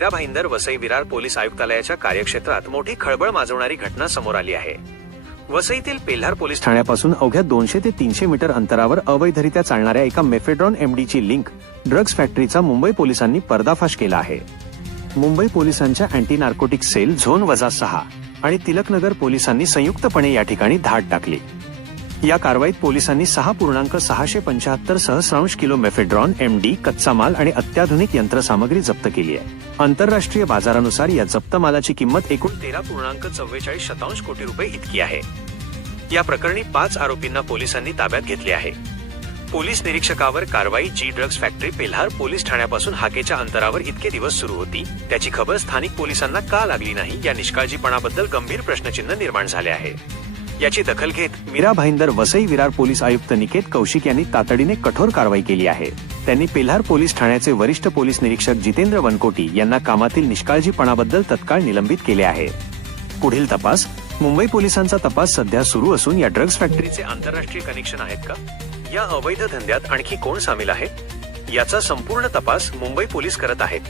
Mira Bhayandar Vasai Virar police आयुक्तालयाच्या कार्यक्षेत्रात मोठी खळबळ माजवणारी घटना समोर आली आहे। वसईतील पेल्हार पोलीस ठाण्यापासून अवघ्या 200 ते 300 मीटर अंतरावर अवैधरित्या चालणाऱ्या एका मेफेड्रॉन एमडीची लिंक ड्रग्ज फॅक्टरीचा मुंबई पोलिसांनी पर्दाफाश केला आहे। मुंबई पोलिसांच्या अँटी नार्कोटिक सेल झोन -6 आणि तिलकनगर पोलिसांनी संयुक्तपणे या ठिकाणी धाड टाकली। या कारवाईत पोलिसांनी 6.675 सहस्रांश किलो मेफेड्रॉन एमडी कच्चा माल आणि अत्याधुनिक यंत्रसामग्री जप्त केली आहे। आंतरराष्ट्रीय बाजारानुसार या जप्त मालाची किंमत एकूण 13.44 कोटी रुपये इतकी आहे। या प्रकरणी 5 आरोपींना पोलिसांनी ताब्यात घेतले आहे। पोलीस निरीक्षकावर कारवाई जी ड्रग्ज फॅक्टरी पेल्हार पोलीस ठाण्यापासून हाकेच्या अंतरावर इतके दिवस सुरू होती, त्याची खबर स्थानिक पोलिसांना का लागली नाही या निष्काळजीपणाबद्दल गंभीर प्रश्नचिन्ह निर्माण झाले आहे। याची दखल घेत मीरा भाईंदर वसई विरार पोलीस आयुक्त निकेत कौशिक यांनी तातडीने कठोर कारवाई केली आहे। त्यांनी पेल्हार पोलीस ठाण्याचे वरिष्ठ पोलीस निरीक्षक जितेंद्र वनकोटी यांना कामातील निष्काळजीपणाबद्दल तत्काळ निलंबित केले आहे। पुढील तपास मुंबई पोलिसांचा तपास सध्या सुरू असून या ड्रग्ज फॅक्टरीचे आंतरराष्ट्रीय कनेक्शन आहेत का, या अवैध धंद्यात आणखी कोण सामील आहे, याचा संपूर्ण तपास मुंबई पोलीस करत आहेत।